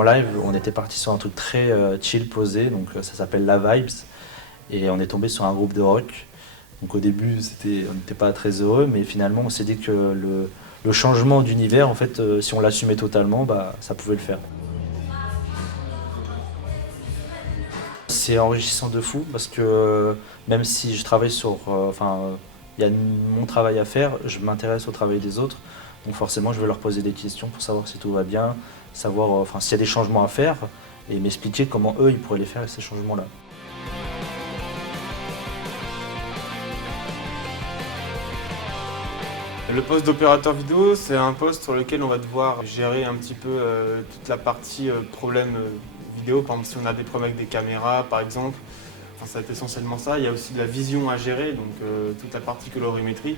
mon live, on était parti sur un truc très chill, posé, donc ça s'appelle La Vibes, et on est tombé sur un groupe de rock. Donc au début, on n'était pas très heureux, mais finalement, on s'est dit que le changement d'univers, en fait, si on l'assumait totalement, bah, ça pouvait le faire. C'est enrichissant de fou parce que même si je travaille sur, il y a mon travail à faire, je m'intéresse au travail des autres. Donc forcément, je vais leur poser des questions pour savoir si tout va bien, savoir s'il y a des changements à faire et m'expliquer comment eux, ils pourraient les faire, ces changements-là. Le poste d'opérateur vidéo, c'est un poste sur lequel on va devoir gérer un petit peu toute la partie problème vidéo. Par exemple, si on a des problèmes avec des caméras, par exemple, ça va être essentiellement ça. Il y a aussi de la vision à gérer, donc toute la partie colorimétrie.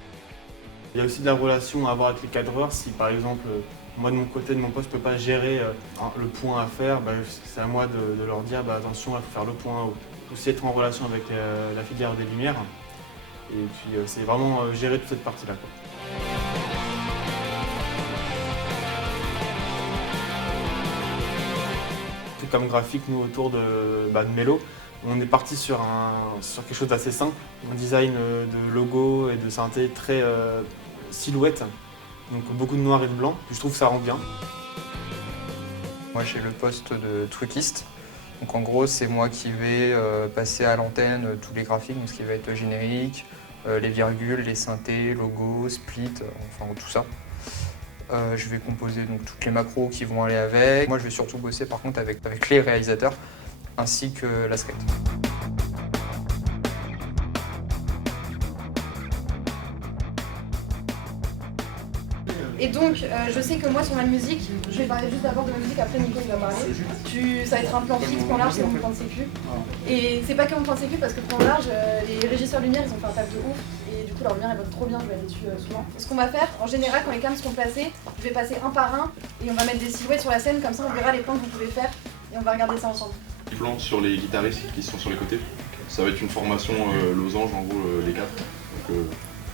Il y a aussi de la relation à avoir avec les cadreurs. Si par exemple, moi de mon côté, de mon poste, je ne peux pas gérer le point à faire, c'est à moi de leur dire attention, il faut faire le point. Aussi être en relation avec la filière des lumières. Et puis c'est vraiment gérer toute cette partie-là, quoi. Tout comme graphique, nous autour de Mello, on est parti sur quelque chose d'assez simple, un design de logo et de synthé très silhouette, donc beaucoup de noir et de blanc, puis je trouve que ça rend bien. Moi j'ai le poste de truquiste, donc en gros c'est moi qui vais passer à l'antenne tous les graphiques, donc ce qui va être générique, les virgules, les synthés, logos, split, enfin tout ça. Je vais composer donc toutes les macros qui vont aller avec. Moi je vais surtout bosser par contre avec les réalisateurs ainsi que la script. Et donc, je sais que moi sur ma musique, je vais parler juste d'abord de ma musique, après Nico il va parler. Ça va être un plan fixe, plan large, c'est mon plan de sécu. Et c'est pas que mon plan de sécu parce que plan large, les régisseurs lumière ils ont fait un taf de ouf. Et du coup leur lumière elle vote trop bien, je vais aller dessus souvent. Ce qu'on va faire, en général quand les cams seront placés, je vais passer un par un et on va mettre des silhouettes sur la scène, comme ça on verra les plans que vous pouvez faire et on va regarder ça ensemble. Les plans sur les guitaristes qui sont sur les côtés, ça va être une formation losange en gros les quatre. Donc,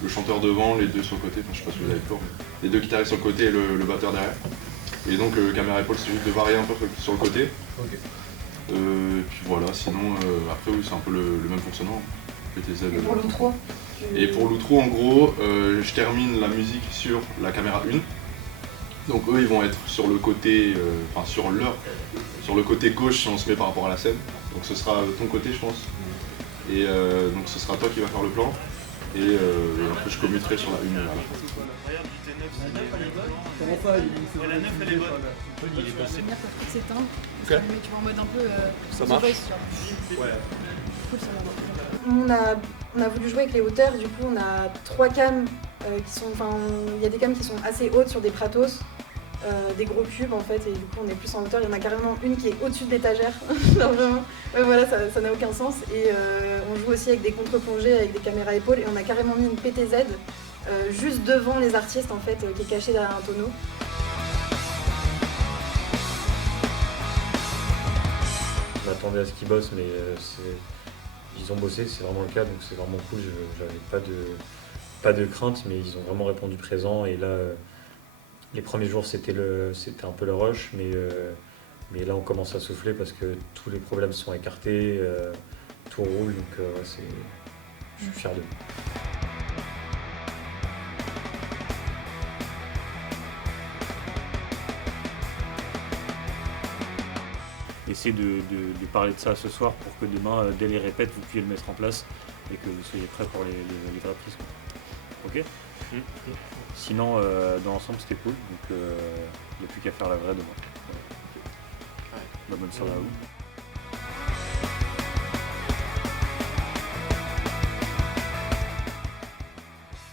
le chanteur devant, les deux sur le côté, je sais pas si vous avez peur, mais les deux guitaristes sur le côté et le batteur derrière. Et donc caméra épaule c'est juste de varier un peu sur le côté. Okay. Puis voilà, sinon après oui c'est un peu le même fonctionnement. PTZ, et pour l'outro Et pour l'outro en gros, je termine la musique sur la caméra 1. Donc eux ils vont être sur le côté, sur le côté gauche si on se met par rapport à la scène. Donc ce sera ton côté je pense. Et donc ce sera toi qui vas faire le plan. Et après je commuterai sur la 1 à la fin. Comment ça, la 9 elle est bonne. Il est passé. Pour s'éteindre, tu vas en mode un peu ça marche. Ouais. On a voulu jouer avec les hauteurs, du coup on a 3 cams qui sont, il y a des cams qui sont assez hautes sur des pratos, des gros cubes en fait, et du coup on est plus en hauteur. Il y en a carrément une qui est au-dessus de l'étagère, vraiment. Ouais, voilà, ça n'a aucun sens. Et on joue aussi avec des contre-plongées, avec des caméras épaules, et on a carrément mis une PTZ juste devant les artistes en fait, qui est cachée derrière un tonneau. Je m'attendais à ce qu'ils bossent, mais ils ont bossé, c'est vraiment le cas, donc c'est vraiment cool. J'avais pas de crainte, mais ils ont vraiment répondu présent. Et là, les premiers jours, c'était un peu le rush, mais là, on commence à souffler parce que tous les problèmes sont écartés, tout roule, donc je suis fier d'eux. Essayez de parler de ça ce soir pour que demain, dès les répètes, vous puissiez le mettre en place et que vous soyez prêts pour les vraies prises. Ok. Sinon, dans l'ensemble, c'était cool, donc il n'y a plus qu'à faire la vraie demain. Bonne soirée à vous.